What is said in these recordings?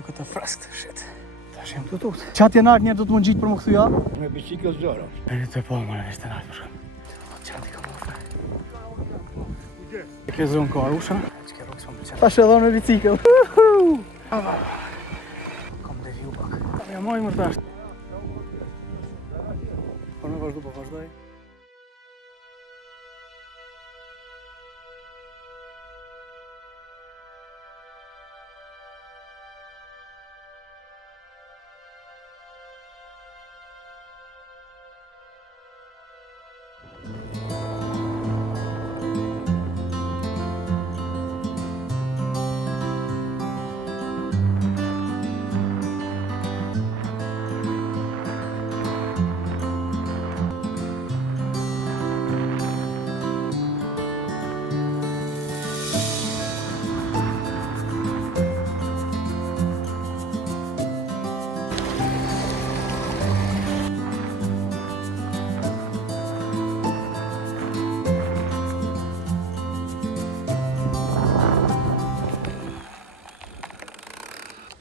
Duke të freskët, shit. Ta shem të tukët. Qatë janart njerë do të më gjitë për më këthuja? Me biciklet zëra. Beri të po, më në ishte nartë për shkëm. Qatë i ka më ofre. E ke zonë ka arusha? Që ke rukë së më përqenë. Ta shë edhe me bicikl. Kom dhe vju pak. Ja moj më rëtasht. Po në vazhdu, po vazhdoj.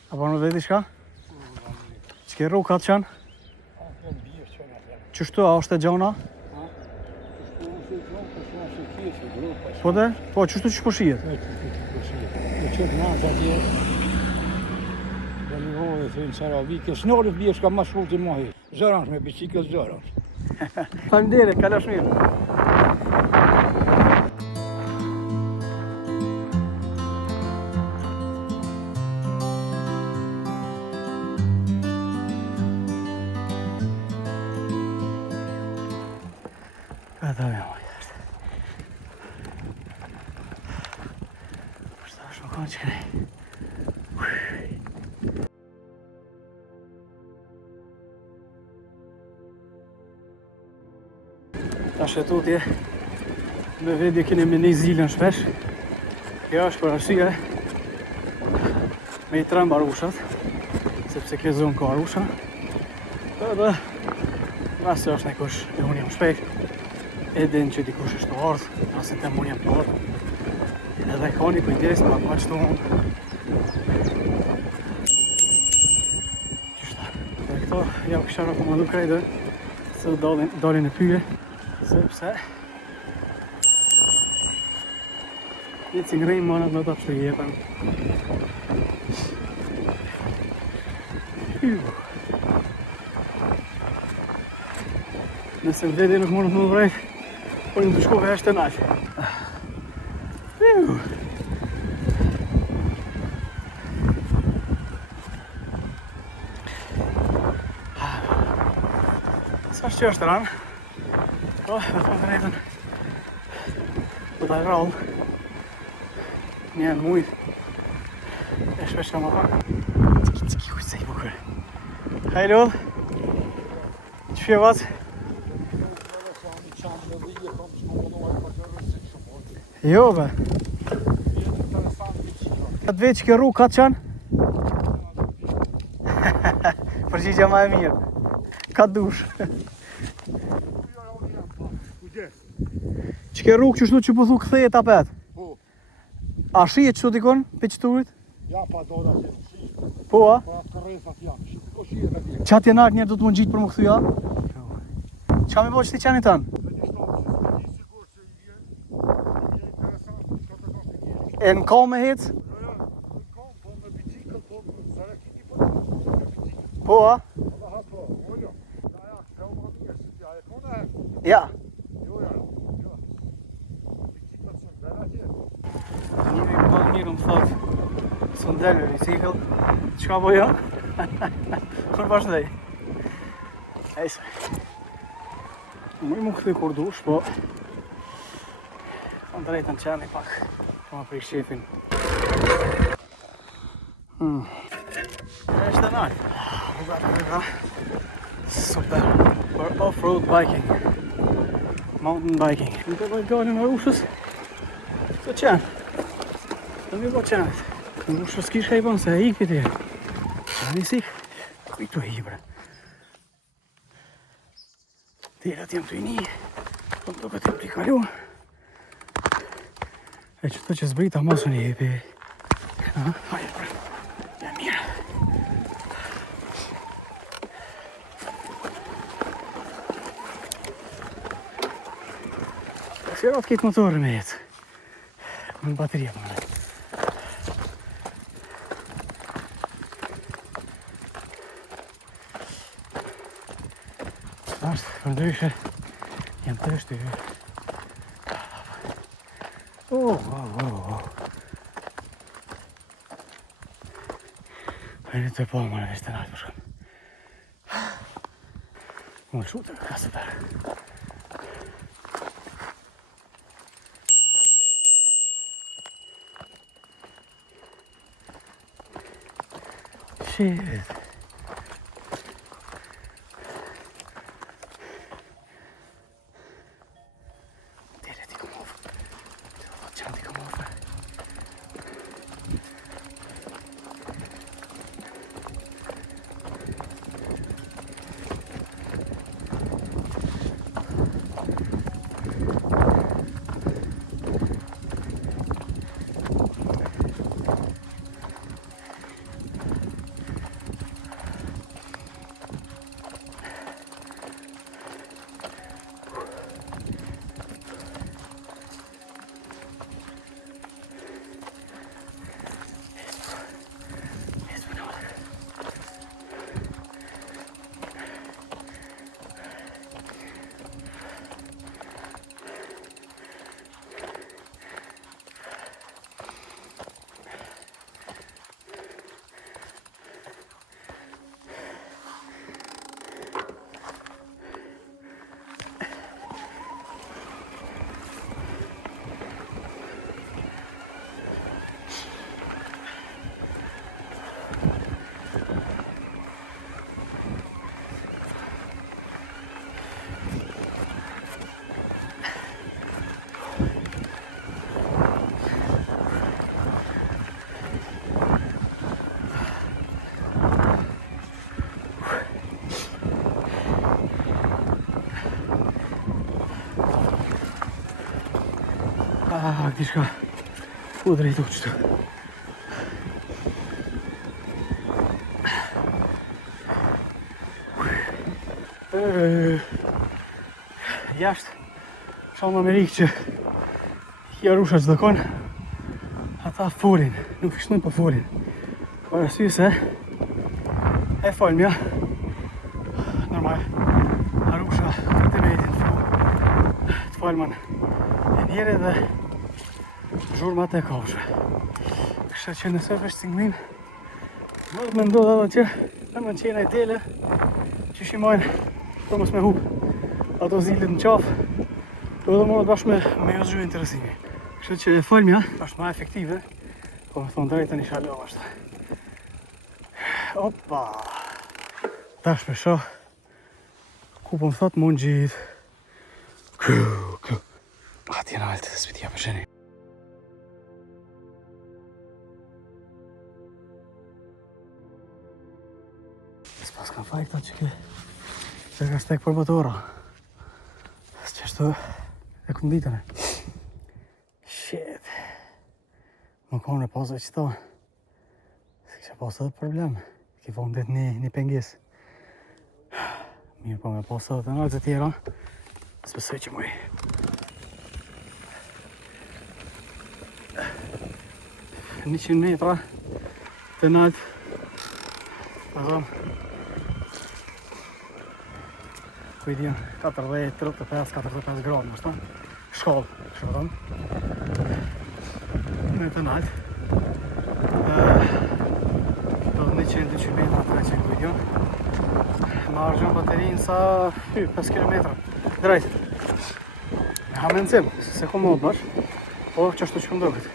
Apo në veti shka? Që ke rrugë ka të qanë? Qështu, a është e gjona? Po dhe? Po, qështu që po shijet? E qëtë nashtë atje. Dhe një hovë dhe thëjnë Saravike. Snorët bje shka ma shkullë të mohi. Zëransh me biciklet zëransh. Faleminderit, kalash mirë. Këta me mojë është. Përsta është më konë që kënej. Ta shetutje, me vedje kene me një zilën shpesh. Kjo është për arsye me i tremb arushat, sepse ke zonë ka arusha. Dhe nëse është nejkush e unë jam shpejt, e din që dikush është të ardhë, nëse të unë jam të ardhë. Edhe ka një kujdes, pa ma qëtu unë. Qështa. Dhe këto, ja kësha rekomandu krejtë, se dalin e pyje, sepse një cingrejnë manat në të të jetën. Nëse vdedi nuk mërë të më vrejt, por një të shkove është të naqë. Sa është që është ranë, po, me të më vrejtën, do të rallë, një në mujtë, e shpesh ka më pak. Ciki kujtë se i bukër. Hej Lodh, që fje vazë? Jo be. Atë veç që rrugë ka të qanë? Përgjigja ma e mirë. Ka dush. Që ke rrugë qështu që pëthu këtheje tapet? Po. A shije qështu t'ikon, pe qëturit? Ja pa doda që në shije. Po a? Po atë kërresat janë, shiko shije me tje. Qatë janart njerë do të më gjitë për më këthuja? Qa me bo që ti qeni tanë? E në kam me hecë? Jo, në kam, po me bicikl, po me zarekiti, po me bicikl. Po a? Allah ha po, ojo. Ja, këta u më duke, ja e kone e. Ja. Jo. Biciklet së ndela tje. Njëri më mirë më thotë, së ndelë me bicikl. Qka po jo? Kërë bashkëdej? Ejse. Mëj më këthy kur dush, po kam drejtën qeni pak. Ma prej shefin. E është të nalë. Rrugata rrëga. Super. Për off-road biking. Mountain biking. Në të bëjt gallin në rushës. Të qenë. Të mi po qenët. Në rushës kish ka i bënë se e ikë për tjerë. Qenë i sikë. Kujtu e hibre. Tjerat jam të i një. Po të këtë jam të i kalu. E që të që zbrita mosën i jepi. Hajde, ja mirë. Si ratë këtë motorë me jetë. Në bateria për me. Ashtë, përndryshe, jam të shtyr. Hajde të po më në vishtë të nalë për shumë. Më lëshu të kasë të tërë. Shit. Dire ti kom over. Til wat Jan die kom over. Diçka u drejt u qëtu. Jashtë shonë Amerikë që ja rusha qdo konë, ata folin, nuk fishnojnë për folin. Për arsye se e falmja, normal, a rusha të metin të falman e njere dhe zhurmat e kafshë. Kështë që nëse vështë cingmin, më me ndodhë edhe që në më qena i tele që shimajnë për mos me hupë ato zilët në qafë edhe më bashkë me jo zhujë interesimi. Kështë që e falmja është ma efektive, po me thonë drejtë një shalom është. Opa! Tash me shoh ku po më thotë mund gjithë. Ati në altë të spitja për sheni. Pas kam faj këta që ka stek për motora. Së që ashtu e këmë ditëne. Shit. Më konë e pasë që ta. Se kësha pasë edhe problem. Ki vonë det një pengis. Mirë po me pasë edhe të nalët e tjera. Së besoj që muj. Në 100 metra të nalët. Kujdin 40, 35, 45 gradë në është, shkallë, kështë vëtëm. Në të naltë. Do 100 metra të reqen kujdin. Ma argjën baterinë sa 5 km drejt. Me hamencim, se kom modë bash, po që ashtu që këmë doket.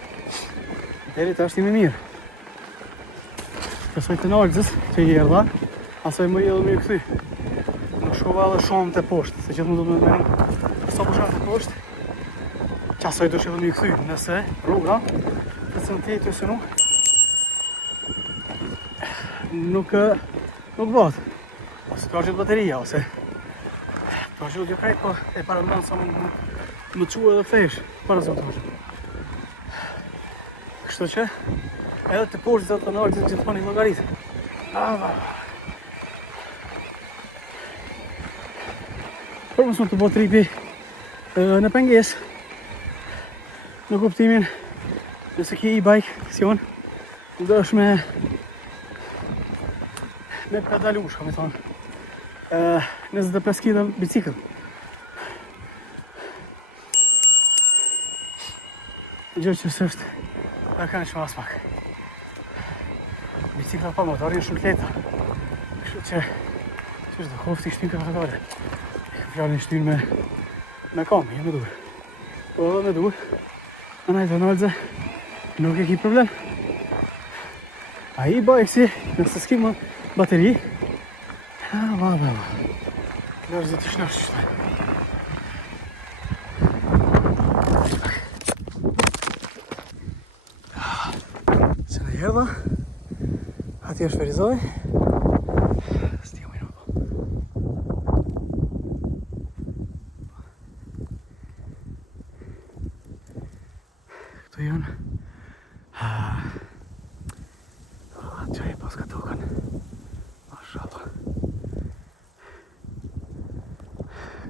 Deri të është imi mirë. Kësoj të nalëzës që i erdha, asoj më i edhe më i këthy. Nuk shkova edhe shumë të poshtë, se që të më do të me menu. Sa po shumë të poshtë, që asoj do që edhe më i këthy. Nëse rruga, të cënë tjetë të sënu, nuk batë. Ose të argjët bateria, ose të argjët jo krejt, po e parëmënë sa më qua edhe fesh, para zotë argjët. Kështë që, edhe të poshtë të nalëzës gjithmonë i llogaritë. Për mësë të bo tripi në penges, në kuptimin nëse ki e-bike si unë, do është me pedalush, kam i thonë, 25 kg bicikl. Gjë që s'është e kanë shumë as pak. Bicikla pa motorin shumë lehta. Kështu që është kofti shtyn kafatore. Fjalën shtyn me kamë, jo me dur. Po edhe me dur, anaj të nalëzë, nuk e ki problem. A e-bike-si, nëse s'ki më bateri, va. Kjo është të shnërë qështë. Se në jerdha, ati është ferizoj. S'ti më i nëpo. Këto janë qaj e pas ka token. Mashallah.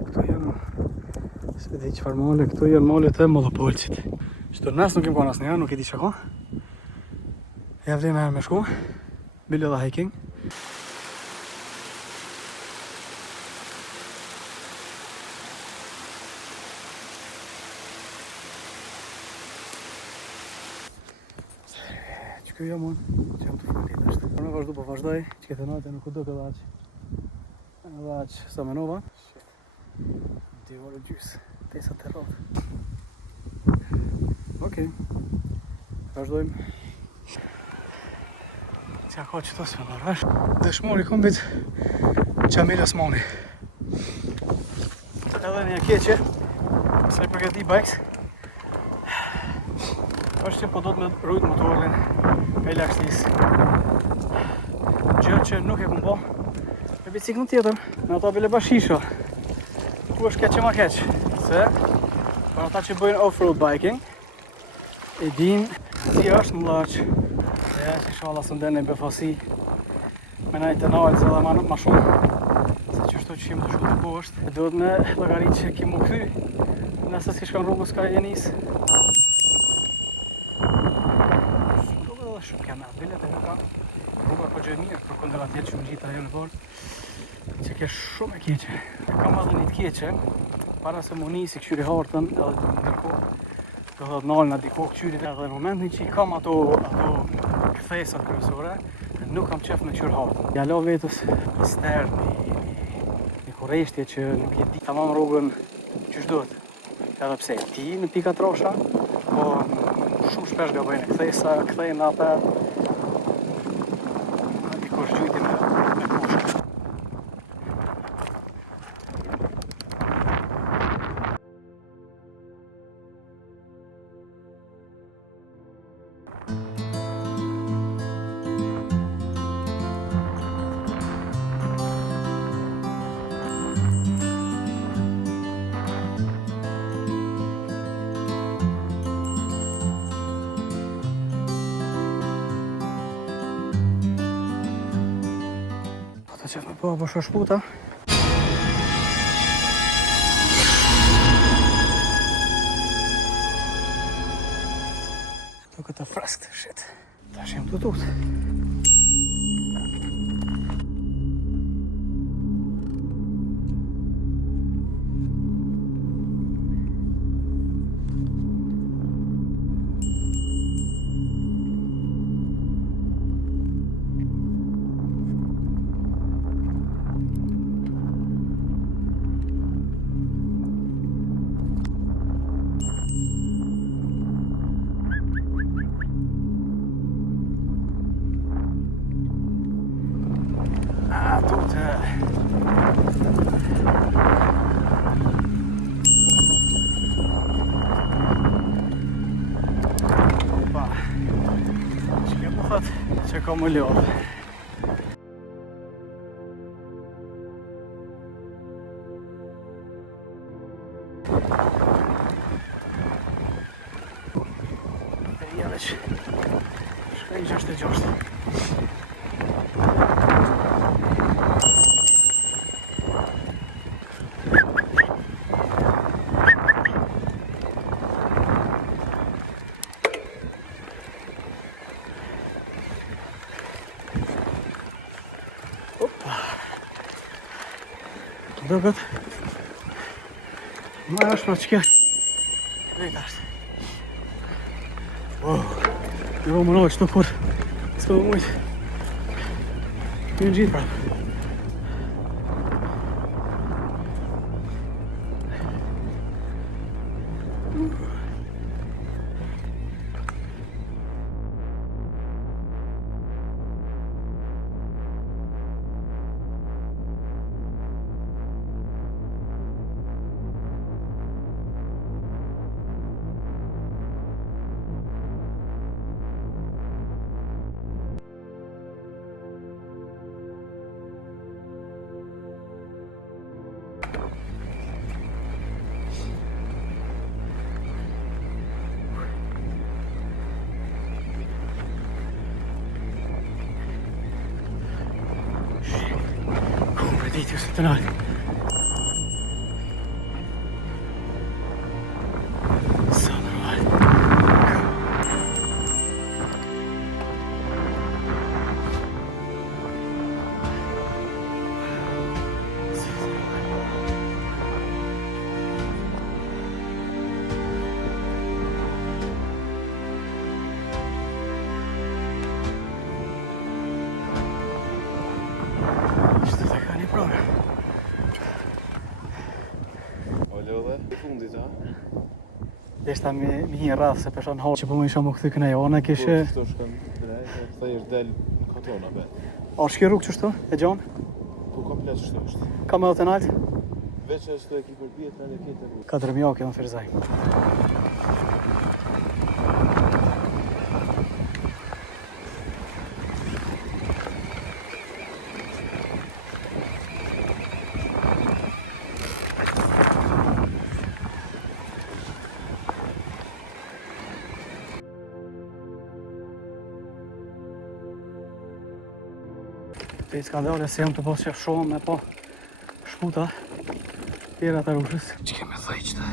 Këto janë s'pe di qëfar male, këto janë malet e Mollopolcit. Qëto nësë nuk kem ka nësë një, nuk e di që ka. Ja vlejnë herë me shku, bile dhe hiking. Që kjo jam unë, që jam të fundit është. Në vazhdu po vazhdoj, që këtë natë nuk u do këtë aq. Edhe aq sa menova. 2 orë gjysë, 5 të rrot. Okej, vazhdojmë. Qa ka që të së me marrësh. Dëshmori kombit Qamil Osmani. Edhe një keqe, se i përket e-bikes, është që po do të me rrujt motorin me lakstis. Gjë që nuk e kumbo me biciklën tjetër, me ata bile bashisha. Ku është keqe ma keq, se për ata që bëjnë off-road biking, e din si është mlaq. Ja, që shala së ndene i befasi me najtë të nalës edhe ma shumë se që shto që jem të shku të poshtë duhet me llogarit që ki mu kthy nëse si shkan rrugës ka e njësë rrugë edhe shumë kena bilet e ka rrugë po gjë mirë për kundër atje që më gjitha jo në bord që ke shumë e keqe kam edhe një të keqe para se mu nisi këshyri hartën edhe ndërkohë do të nalë në diko këqyrit edhe në momentin që i kam ato kthesat kryesore, nuk kam qef me qyrë hartën. Ja la vetës ster, një korreshtje që nuk e di tamam rrugën qysh duhet. Edhe pse ti në pika trosha, po shumë shpesh gabojnë kthesa, kthejnë ata dikosh gjyti me poshtë. Qef me po shashputa. Këto këtë fraskt, shit. Tash jem të tut. Që ka më lodhë. Bateria veç shkaj 66. Duket ma është pra qëke krejt ashtë. Jo më nojë qëto kur s'ka mujtë një në gjitë prapë. Ditë se të nalë. Sa normal. Ishte të ka një prove. I fundit, ha? Deshta me një rrath se pesha në hallë që po më isha më këthy kënej, ona kishe... Po, qëto shkëm drejt, e këta ish del në katona, be. A shki rrugë qështu, e gjanë? Po, komplet qështu është. Ka me dhe të naltë? Veç e shtu e ki përbjet në lekete rrugë. 4 mjake në Ferzaj. Te i skandale se jam të posë që shumë me po shputa tjera të rushës. Që keme thaj qëta?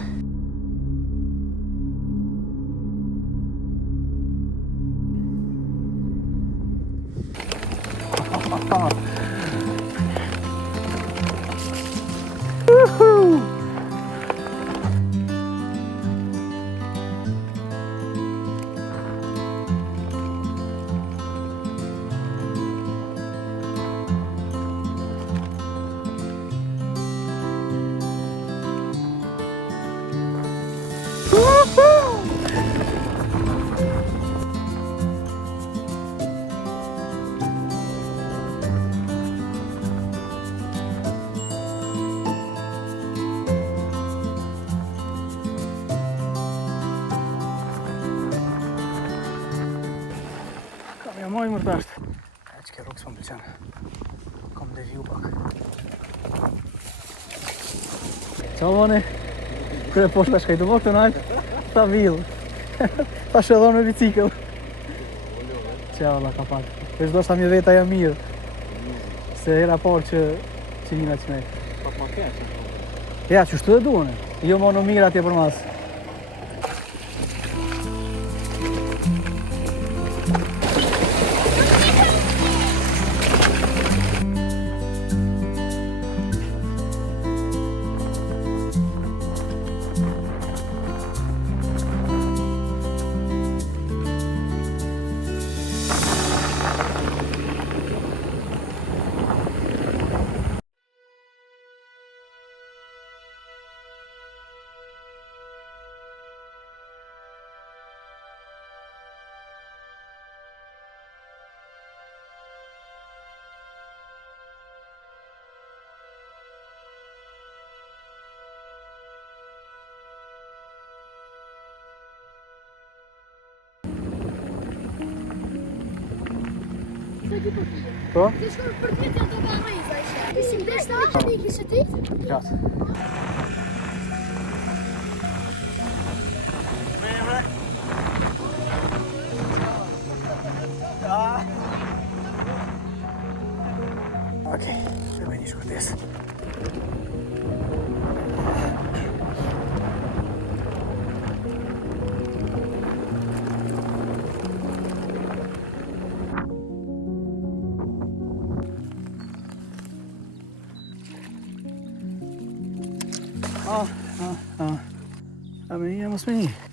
Moj mërtasht. E që ke rrugë s'më pëlqenë. Kom deviju pak. Qa vone? Kërë poshtë shkaj të bok të nalë? Ta vilë. Ta shëdhon me bicikl. Qa valla ka pak. Vesh do shta mje veta jam mirë. Se hera por që vina që me. Pak ma keqë. Ja, që shtu dhe duone. Jo më në mirë atje për mas. Po? Ti shkoj për të të garriza ishe. Ti si ndeshta? Ti kishe ti? Gjatë. Okej, të bëjnë një shkërtes. Ja, men jag måste med.